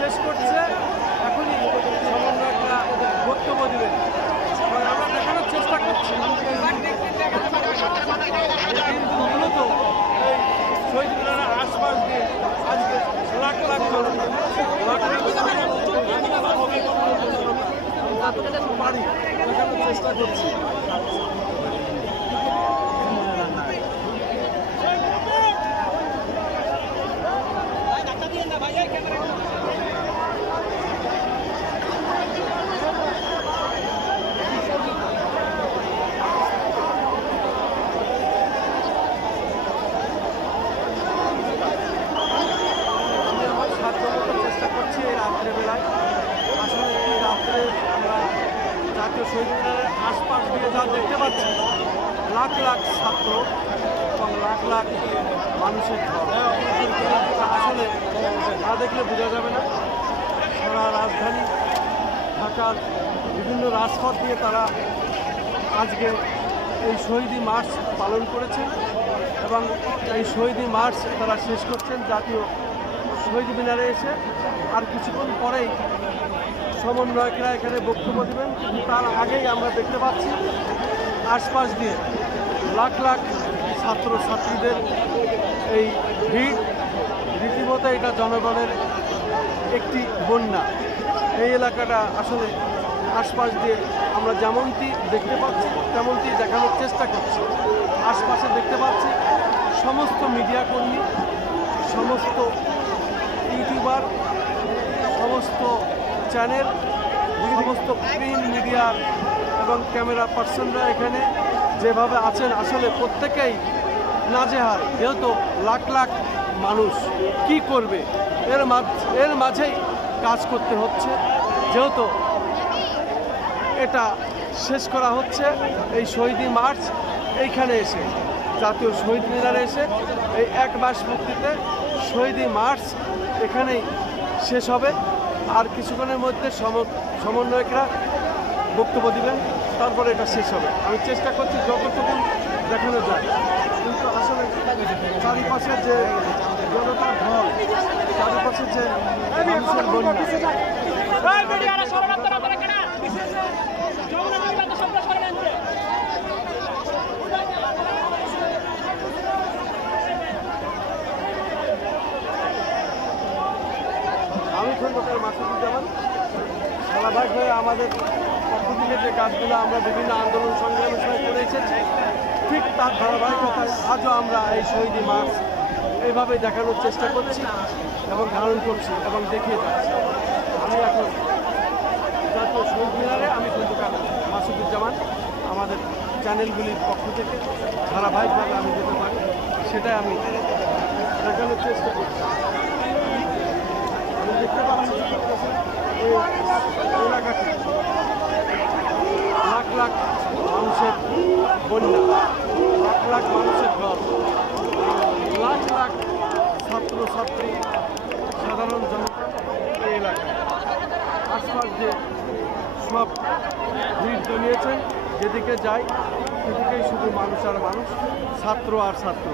শেষ করছে এখনই সমন্বয়করা বক্তব্য দিবেন। আমরা দেখানোর চেষ্টা করছি মূলত এই শহীদ মিনারের আশপাশ দিয়ে আজকে লাখ লাখ পারি দেখানোর চেষ্টা করছি। রাত্রেবেলায় আসলে এই রাত্রে আমরা জাতীয় শহীদ মিনারের আশপাশ দিয়ে যা দেখতে পাচ্ছি লাখ লাখ ছাত্র এবং লাখ লাখ মানুষের ঘর। আসলে না দেখলে বোঝা যাবে না। সারা রাজধানী ঢাকার বিভিন্ন রাজপথ দিয়ে তারা আজকে এই শহীদি মার্চ পালন করেছেন এবং এই শহীদি মার্চ তারা শেষ করছেন জাতীয় শহীদ মিনারে এসে। আর কিছুক্ষণ পরেই সমন্বয়করা এখানে বক্তব্য দেবেন, কিন্তু তার আগেই আমরা দেখতে পাচ্ছি আশপাশ দিয়ে লাখ লাখ ছাত্রছাত্রীদের এই ভিড়। রীতিমতো এটা জনগণের একটি বন্যা। এই এলাকাটা আসলে আশপাশ দিয়ে আমরা যেমনটি দেখতে পাচ্ছি তেমনটি দেখানোর চেষ্টা করছি। আশপাশে দেখতে পাচ্ছি সমস্ত মিডিয়া কর্মী, সমস্ত ইউটিউবার, সমস্ত চ্যানেল, সমস্ত প্রিন্ট মিডিয়ার এবং ক্যামেরা পার্সনরা এখানে যেভাবে আছেন আসলে প্রত্যেকেই নাজেহাল। যেহেতু লাখ লাখ মানুষ কি করবে এর মাঝেই কাজ করতে হচ্ছে। যেহেতু এটা শেষ করা হচ্ছে এই শহীদি মার্চ এইখানে এসে জাতীয় শহীদ মিনারে এসে এই এক মাস মুক্তিতে শহীদি মার্চ এখানেই শেষ হবে। আর কিছুক্ষণের মধ্যে সমন্বয়করা বক্তব্য দিবেন, তারপরে এটা শেষ হবে। আমি চেষ্টা করছি যতটুকু দেখানো যায়, কিন্তু আসলে চারিপাশের যে জনতার ঢল, চারিপাশের যে মানুষের বন্যা, আমি খন্দকার মাসুদুজ্জামান ধারাবাহিক হয়ে আমাদের পক্ষ থেকে যে কাজগুলো আমরা বিভিন্ন আন্দোলন সংগ্রামের সময় করে এসেছি, ঠিক তার ধারাবাহিকতায় আজও আমরা এই শহীদি মার্চ এইভাবে দেখানোর চেষ্টা করছি এবং ধারণ করছি এবং দেখিয়ে যাচ্ছি। আমি এখন জাতীয় শহীদ মিনারে আমি খন্দকার মাসুদুজ্জামান আমাদের চ্যানেলগুলির পক্ষ থেকে ধারাবাহিকভাবে আমি যেতে পারি সেটাই আমি দেখানোর চেষ্টা করছি। আমি দেখতে পাচ্ছি এই এলাকাতে লাখ লাখ মানুষের বন্যা, লাখ লাখ মানুষের ঘর, লাখ লাখ ছাত্রছাত্রী, সাধারণ জনতা এই এলাকায় আশপাশ যে সব ভিড় জমিয়েছেন, যেদিকে যাই সেদিকেই শুধু মানুষ আর মানুষ, ছাত্র আর ছাত্র।